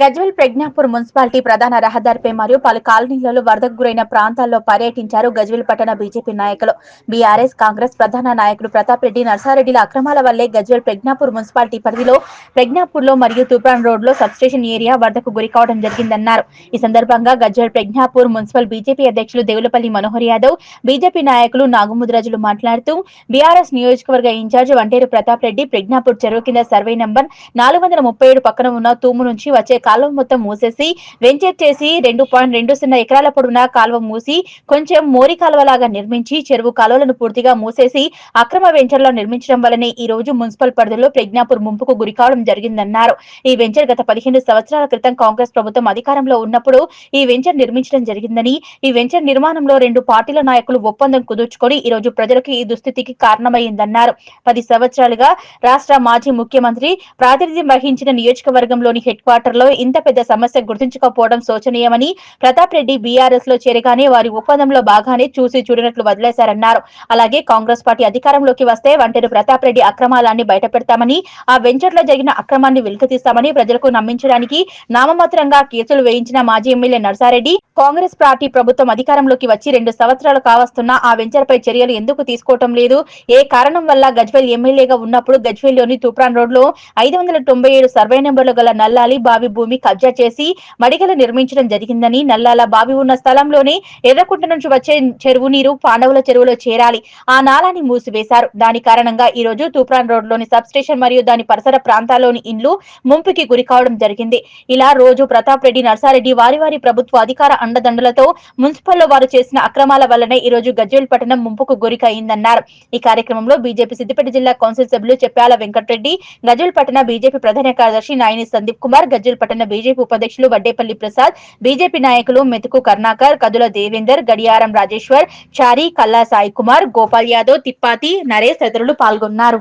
Gajwel Pragnapur municipality ప్రధాన రహదారిపై మరియు పలు కాలనీలలో వరదకు గురైన ప్రాంతాల్లో పర్యటించారు గజ్వేల్ పట్టణ బీజేపీ నాయకులు. బీఆర్ఎస్ కాంగ్రెస్ ప్రధాన నాయకుడు ప్రతాప్ రెడ్డి నర్సారెడ్డిల అక్రమాల వల్లే గజ్వేల్ ప్రజ్ఞాపూర్ మున్సిపాలిటీ పరిధిలో ప్రజ్ఞాపూర్ లో మరియు తూప్రాన్ రోడ్ లో సబ్స్టేషన్ ఏరియా వరదకు గురి కావడం జరిగిందన్నారు. ఈ సందర్భంగా గజ్వేల్ ప్రజ్ఞాపూర్ మున్సిపల్ బీజేపీ అధ్యక్షులు దేవులపల్లి మనోహర్ యాదవ్, బీజేపీ నాయకులు నాగుముద్రాజులు మాట్లాడుతూ బీఆర్ఎస్ నియోజకవర్గ ఇన్ఛార్జ్ వంటేరు ప్రతాప్ రెడ్డి ప్రజ్ఞాపూర్ చెరువు కింద సర్వే నంబర్ 437 పక్కన ఉన్న తూము నుంచి వచ్చే కాలువ మొత్తం మూసేసి వెంచర్ చేసి 2.20 ఎకరాల పొడవున కాలువ మూసి కొంచెం మోరి కాలువలాగా నిర్మించి చెరువు కాలువలను పూర్తిగా మూసేసి అక్రమ వెంచర్లో నిర్మించడం వల్లనే ఈ రోజు మున్సిపల్ పరిధిలో ప్రజ్ఞాపూర్ ముంపుకు గురికావడం జరిగిందన్నారు. ఈ వెంచర్ గత 15 సంవత్సరాల క్రితం కాంగ్రెస్ ప్రభుత్వం అధికారంలో ఉన్నప్పుడు ఈ వెంచర్ నిర్మించడం జరిగిందని, ఈ వెంచర్ నిర్మాణంలో 2 పార్టీల నాయకులు ఒప్పందం కుదుర్చుకొని ఈ రోజు ప్రజలకు ఈ దుస్థితికి కారణమైందన్నారు. 10 సంవత్సరాలుగా రాష్ట్ర మాజీ ముఖ్యమంత్రి ప్రాతినిధ్యం వహించిన నియోజకవర్గంలోని హెడ్ క్వార్టర్ లో ఇంత పెద్ద సమస్య గుర్తించకపోవడం శోచనీయమని, ప్రతాప్ రెడ్డి బీఆర్ఎస్ లో చేరగానే వారి ఒప్పందంలో బాగానే చూసి చూడనట్లు వదిలేశారన్నారు. అలాగే కాంగ్రెస్ పార్టీ అధికారంలోకి వస్తే వంటేరు ప్రతాప్ రెడ్డి అక్రమాలన్నీ బయటపెడతామని, ఆ వెంచర్ లో జరిగిన అక్రమాన్ని వెలికితీస్తామని ప్రజలకు నమ్మించడానికి నామమాత్రంగా కేసులు వేయించిన మాజీ ఎమ్మెల్యే నర్సారెడ్డి, కాంగ్రెస్ పార్టీ ప్రభుత్వం అధికారంలోకి వచ్చి 2 సంవత్సరాలు కావస్తున్నా ఆ వెంచర్ పై చర్యలు ఎందుకు తీసుకోవటం లేదు? ఏ కారణం వల్ల గజ్వేల్ ఎమ్మెల్యేగా ఉన్నప్పుడు గజ్వేల్ లోని తూప్రాన్ రోడ్ లో 597 సర్వే నెంబర్లు గల నల్లాలి బావి భూమి కబ్జా చేసి మడిగలు నిర్మించడం జరిగిందని, నల్లాల బావి ఉన్న స్థలంలోనే ఎర్రకుంట నుంచి వచ్చే చెరువు నీరు పాండవుల చెరువులో చేరాలి, ఆ నాలాని మూసివేశారు. దాని కారణంగా ఈ రోజు తూప్రాన్ రోడ్ లోని సబ్ స్టేషన్ మరియు దాని పరిసర ప్రాంతాల్లోని ఇండ్లు ముంపుకి గురి కావడం జరిగింది. ఇలా రోజు ప్రతాప్ రెడ్డి, నర్సారెడ్డి వారి ప్రభుత్వ అధికార అండదండలతో మున్సిపల్లో వారు చేసిన అక్రమాల వల్లనే ఈ రోజు గజ్వేల్ పట్టణం ముంపుకు గురికయిందన్నారు. ఈ కార్యక్రమంలో బీజేపీ సిద్దిపేట జిల్లా కౌన్సిల్ సభ్యులు చెప్పాల వెంకటరెడ్డి, గజ్వేల్ పట్టణ బీజేపీ ప్రధాన కార్యదర్శి నాయని సందీప్ కుమార్, గజ్వేల్ పట్టణ బీజేపీ ఉపాధ్యక్షులు వడ్డేపల్లి ప్రసాద్, బీజేపీ నాయకులు మెతుకు కర్ణాకర్, కదుల దేవేందర్, గడియారం రాజేశ్వర్, చారి, కల్లా సాయి కుమార్, గోపాల్ యాదవ్, తిప్పాతి నరేష్ తదితరులు పాల్గొన్నారు.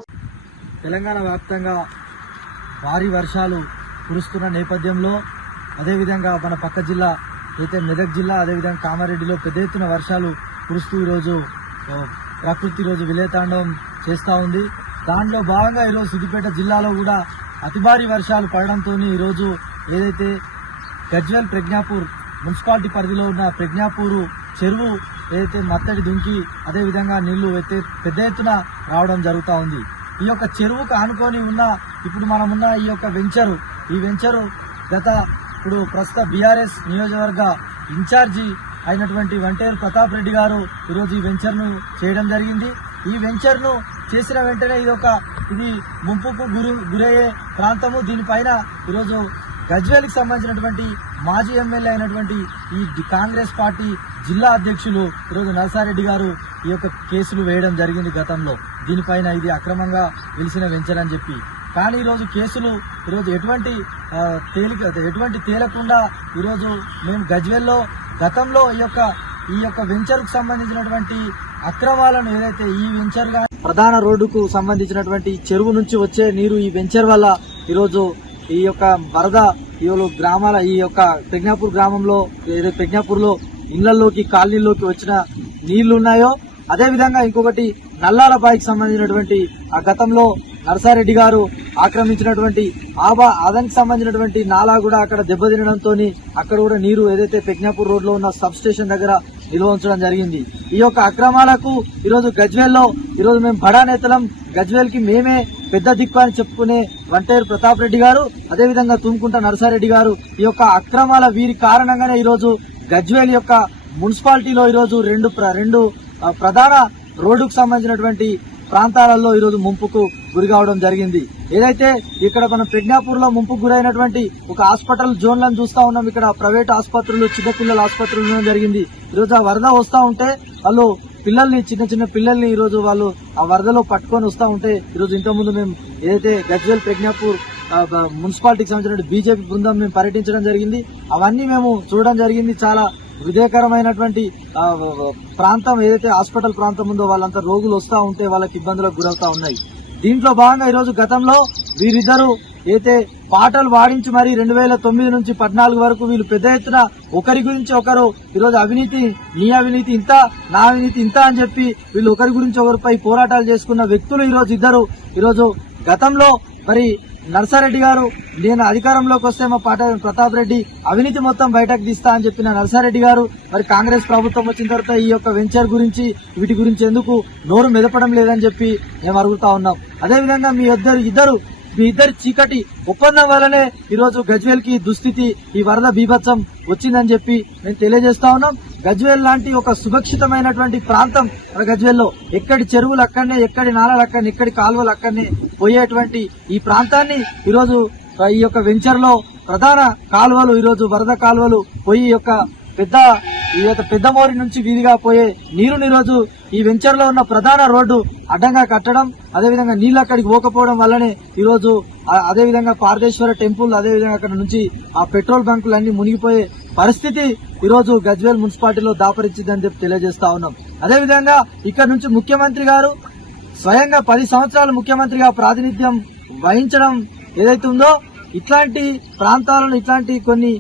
తెలంగాణ వ్యాప్తంగా భారీ వర్షాలు కురుస్తున్న నేపథ్యంలో, అదేవిధంగా మన పక్క జిల్లా అయితే మెదక్ జిల్లా, అదేవిధంగా కామారెడ్డిలో పెద్ద ఎత్తున వర్షాలు కురుస్తూ ఈరోజు ప్రకృతి ఈరోజు విలయతాండవం చేస్తూ ఉంది. దాంట్లో భాగంగా ఈరోజు సిద్దిపేట జిల్లాలో కూడా అతి భారీ వర్షాలు పడడంతో ఈరోజు ఏదైతే గజ్వేల్ ప్రజ్ఞాపూర్ మున్సిపాలిటీ పరిధిలో ఉన్న ప్రజ్ఞాపూర్ చెరువు ఏదైతే మత్తడి దుంకి అదేవిధంగా నీళ్లు అయితే పెద్ద ఎత్తున రావడం జరుగుతూ ఉంది. ఈ యొక్క చెరువుకు ఆనుకొని ఉన్న ఇప్పుడు మనమున్న ఈ యొక్క వెంచరు ఇప్పుడు ప్రస్తుత బీఆర్ఎస్ నియోజకవర్గ ఇన్ఛార్జి అయినటువంటి వంటేరు ప్రతాప్ రెడ్డి గారు ఈరోజు ఈ వెంచర్ను చేయడం జరిగింది. ఈ వెంచర్ను చేసిన వెంటనే ఇది ముంపుకు గురయ్యే ప్రాంతము. దీనిపైన ఈరోజు గజ్వేల్కి సంబంధించినటువంటి మాజీ ఎమ్మెల్యే అయినటువంటి ఈ కాంగ్రెస్ పార్టీ జిల్లా అధ్యక్షులు ఈరోజు నర్సారెడ్డి గారు ఈ యొక్క కేసులు వేయడం జరిగింది గతంలో. దీనిపైన ఇది అక్రమంగా వెలిసిన వెంచర్ అని చెప్పి, కానీ ఈరోజు కేసులు ఈరోజు ఎటువంటి తేలకుండా ఈరోజు మేము గజ్వేల్లో గతంలో ఈ యొక్క వెంచర్కు సంబంధించినటువంటి అక్రమాలను ఏదైతే ఈ వెంచర్ గా ప్రధాన రోడ్డుకు సంబంధించినటువంటి చెరువు నుంచి వచ్చే నీరు ఈ వెంచర్ వల్ల ఈరోజు ఈ యొక్క వరద గ్రామాల ఈ యొక్క ప్రజ్ఞాపూర్ గ్రామంలో ఏదైతే ప్రజ్ఞాపూర్ లో ఇళ్లలోకి కాలనీల్లోకి వచ్చిన నీళ్లు ఉన్నాయో, అదేవిధంగా ఇంకొకటి నల్లాల బాయికి సంబంధించినటువంటి ఆ గతంలో నర్సారెడ్డి గారు ఆక్రమించినటువంటి అదానికి సంబంధించినటువంటి నాలా కూడా అక్కడ దెబ్బతినడంతో అక్కడ కూడా నీరు ఏదైతే ప్రజ్ఞాపూర్ రోడ్ లో ఉన్న సబ్ స్టేషన్ దగ్గర నిల్వ ఉంచడం జరిగింది. ఈ యొక్క అక్రమాలకు ఈరోజు గజ్వేల్లో ఈరోజు మేము బడా నేతలం, గజ్వేల్ కి మేమే పెద్ద దిక్కు అని చెప్పుకునే వంటేరు ప్రతాప్ రెడ్డి గారు, అదేవిధంగా తుమ్కుంట నర్సారెడ్డి గారు ఈ యొక్క అక్రమాల వీరి కారణంగానే ఈరోజు గజ్వేల్ యొక్క మున్సిపాలిటీలో ఈరోజు రెండు ప్రధాన రోడ్డుకు సంబంధించినటువంటి ప్రాంతాలలో ఈరోజు ముంపుకు గురి కావడం జరిగింది. ఏదైతే ఇక్కడ మనం ప్రజ్ఞాపూర్ లో ముంపుకు గురైనటువంటి ఒక హాస్పిటల్ జోన్లను చూస్తా ఉన్నాం. ఇక్కడ ప్రైవేట్ ఆసుపత్రులు, చిన్నపిల్లల ఆసుపత్రులు జరిగింది. ఈరోజు ఆ వరద వస్తా ఉంటే వాళ్ళు చిన్న పిల్లల్ని ఈరోజు వాళ్ళు ఆ వరదలో పట్టుకొని వస్తా ఉంటే ఈరోజు ఇంతకుముందు మేము ఏదైతే గజ్వేల్ ప్రజ్ఞాపూర్ మున్సిపాలిటీకి సంబంధించిన బీజేపీ బృందం మేము పర్యటించడం జరిగింది. అవన్నీ మేము చూడడం జరిగింది. చాలా హృదయకరమైనటువంటి ప్రాంతం ఏదైతే హాస్పిటల్ ప్రాంతం ఉందో వాళ్ళంతా రోగులు వస్తా ఉంటే వాళ్ళకి ఇబ్బందులకు గురవుతా ఉన్నాయి. దీంట్లో భాగంగా ఈరోజు గతంలో వీరిద్దరూ అయితే పాటలు వాడించి మరి 2009 నుంచి 14 వరకు వీళ్ళు పెద్ద ఎత్తున ఒకరి గురించి ఒకరు ఈరోజు నీ అవినీతి ఇంత, నా అవినీతి ఇంత అని చెప్పి వీళ్ళు ఒకరి గురించి ఒకరిపై పోరాటాలు చేసుకున్న వ్యక్తులు ఈరోజు గతంలో మరి నర్సారెడ్డి గారు నేను అధికారంలోకి వస్తే మా ప్రతాప్ రెడ్డి అవినీతి మొత్తం బయటకు తీస్తా అని చెప్పిన నర్సారెడ్డి గారు మరి కాంగ్రెస్ ప్రభుత్వం వచ్చిన తర్వాత ఈ యొక్క వెంచర్ గురించి వీటి గురించి ఎందుకు నోరు మెదపడం లేదని చెప్పి మేము అడుగుతా ఉన్నాం. అదేవిధంగా మీ ఇద్దరి చీకటి ఒప్పందం వల్లనే ఈరోజు గజ్వేల్ కి దుస్థితి, ఈ వరద బీభత్సం వచ్చిందని చెప్పి మేము తెలియజేస్తా ఉన్నాం. గజ్వేల్ లాంటి ఒక సురక్షితమైనటువంటి ప్రాంతం మన గజ్వేల్లో ఎక్కడి చెరువులు అక్కడనే, ఎక్కడి నాళాలు అక్కడనే, ఎక్కడి కాలువలు అక్కడనే పోయేటువంటి ఈ ప్రాంతాన్ని ఈరోజు ఈ యొక్క వెంచర్ లో ప్రధాన కాలువలు ఈరోజు వరద కాలువలు పోయి పెద్ద మోరి నుంచి వీధిగా పోయే నీరుని ఈరోజు ఈ వెంచర్ లో ఉన్న ప్రధాన రోడ్డు అడ్డంగా కట్టడం, అదేవిధంగా నీళ్లు అక్కడికి పోకపోవడం వల్లనే ఈరోజు అదేవిధంగా పార్దేశ్వర టెంపుల్, అదేవిధంగా అక్కడ నుంచి ఆ పెట్రోల్ బంకులు అన్ని మునిగిపోయే పరిస్థితి ఈరోజు గజ్వేల్ మున్సిపాలిటీలో దాపరించిందని చెప్పి తెలియజేస్తా ఉన్నాం. అదేవిధంగా ఇక్కడ నుంచి ముఖ్యమంత్రి గారు స్వయంగా 10 సంవత్సరాలు ముఖ్యమంత్రిగా ప్రాతినిధ్యం వహించడం ఏదైతే ఉందో, ఇట్లాంటి ప్రాంతాలను ఇట్లాంటి కొన్ని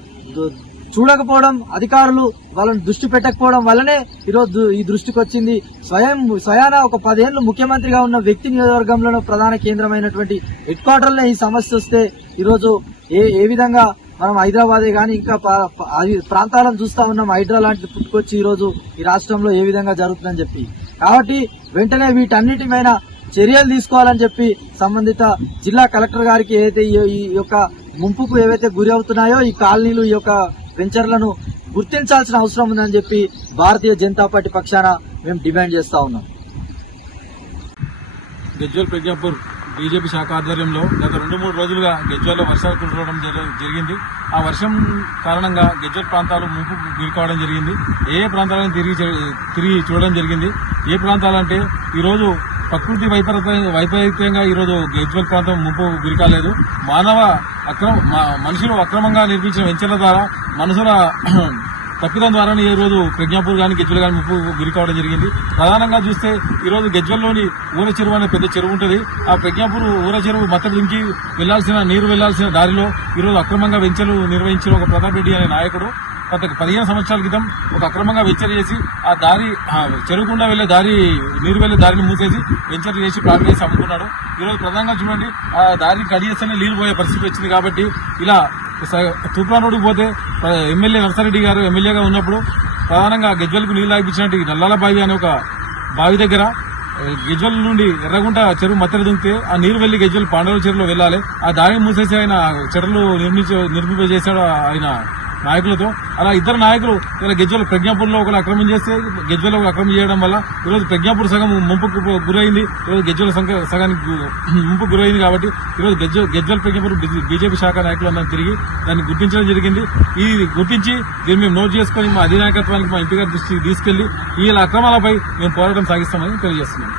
చూడకపోవడం, అధికారులు వాళ్ళని దృష్టి పెట్టకపోవడం వల్లనే ఈరోజు ఈ దృష్టికి వచ్చింది. స్వయాన ఒక 10 ఏళ్లు ముఖ్యమంత్రిగా ఉన్న వ్యక్తి నియోజకవర్గంలోనూ ప్రధాన కేంద్రమైనటువంటి హెడ్ క్వార్టర్ లో ఈ సమస్య వస్తే ఈరోజు ఏ విధంగా మనం హైదరాబాదే గానీ ఇంకా ప్రాంతాలను చూస్తా ఉన్నాం. హైడ్రా లాంటిది పుట్టుకొచ్చి ఈరోజు ఈ రాష్ట్రంలో ఏ విధంగా జరుగుతుందని చెప్పి, కాబట్టి వెంటనే వీటన్నిటిపైన చర్యలు తీసుకోవాలని చెప్పి సంబంధిత జిల్లా కలెక్టర్ గారికి ఏదైతే ఈ యొక్క ముంపుకు ఏవైతే గురి అవుతున్నాయో ఈ కాలనీలు, ఈ యొక్క వెంచర్లను గుర్తించాల్సిన అవసరం ఉందని చెప్పి భారతీయ జనతా పార్టీ పక్షాన మేము డిమాండ్ చేస్తా ఉన్నాం. గజ్వేల్ ప్రజ్ఞాపూర్ బీజేపీ శాఖ ఆధ్వర్యంలో గత 2-3 రోజులుగా గజ్వేల్లో వర్షాలు కురవడం జరిగింది. ఆ వర్షం కారణంగా గజ్వేల్ ప్రాంతాలు ముంపు గురి కావడం జరిగింది. ఏ ప్రాంతాలను తిరిగి చూడడం జరిగింది. ఏ ప్రాంతాలంటే ఈరోజు ప్రకృతి వైపరీత్యంగా ఈరోజు గజ్వేల్ ప్రాంతం ముంపు గురి కాలేదు. మనుషులు అక్రమంగా నిర్మించిన వెంచర్ల ద్వారా మనుషుల తప్పిదం ద్వారానే ఈ రోజు ప్రజ్ఞాపూర్ గాని గజ్వేల్ గాని ముప్పు గురి కావడం జరిగింది. ప్రధానంగా చూస్తే ఈ రోజు గజ్వేల్లోని ఊర చెరువు అనే పెద్ద చెరువు ఉంటుంది. ఆ ప్రజ్ఞాపూర్ ఊర చెరువు మత్తడి దించి నీరు వెళ్లాల్సిన దారిలో ఈరోజు అక్రమంగా వెంచర్లు నిర్వహించిన ఒక ప్రతాప్ రెడ్డి అనే నాయకుడు గత 15 సంవత్సరాల క్రితం ఒక అక్రమంగా వెంచర్ చేసి ఆ దారి చెరువు గుండా నీరు వెళ్లే దారిని మూసేసి వెంచర్ చేసి ప్లాట్ వేసి అమ్ముకున్నాడు. ఈరోజు ప్రధానంగా చూడండి, ఆ దారిని కడిగేస్తేనే నీళ్లు పోయే పరిస్థితి వచ్చింది. కాబట్టి ఇలా తూప్రాన్ రోడ్డుకు పోతే ఎమ్మెల్యే నర్సారెడ్డి గారు ఎమ్మెల్యేగా ఉన్నప్పుడు ప్రధానంగా గజ్వేల్కు నీళ్లు ఆగిపించినట్టు నల్లాల బావి అనే ఒక బావి దగ్గర గజ్వేల్ నుండి ఎర్రగుంట చెరువు మత్తెర దుంకితే ఆ నీరు వెళ్లి గజ్వేల్ పాండవ చెరువులో వెళ్లాలి. ఆ దారిని మూసేసి ఆయన చెరువులు నిర్మింపజేశాడు ఆయన నాయకులతో. అలా ఇద్దరు నాయకులు ఇలా గజ్వేల్ ప్రజ్ఞాపూర్లో ఒకరు అక్రమం చేస్తే గజ్వేల్ ఒకరు అక్రమం చేయడం వల్ల ఈరోజు ప్రజ్ఞాపూర్ సగం ముంపుకు గురైంది. ఈరోజు గజ్వేల్ సగానికి ముంపు గురైంది. కాబట్టి ఈరోజు గజ్వేల్ ప్రజ్ఞాపూర్ బీజేపీ శాఖ నాయకులు అందరూ తిరిగి దాన్ని గుర్తించడం జరిగింది. ఈ గుర్తించి దీన్ని మేము నోట్ చేసుకుని మా అధినాయకత్వానికి మా ఇంటి గారి దృష్టికి తీసుకెళ్లి ఈ అక్రమాలపై మేము పోరాటం సాగిస్తామని తెలియజేస్తున్నాం.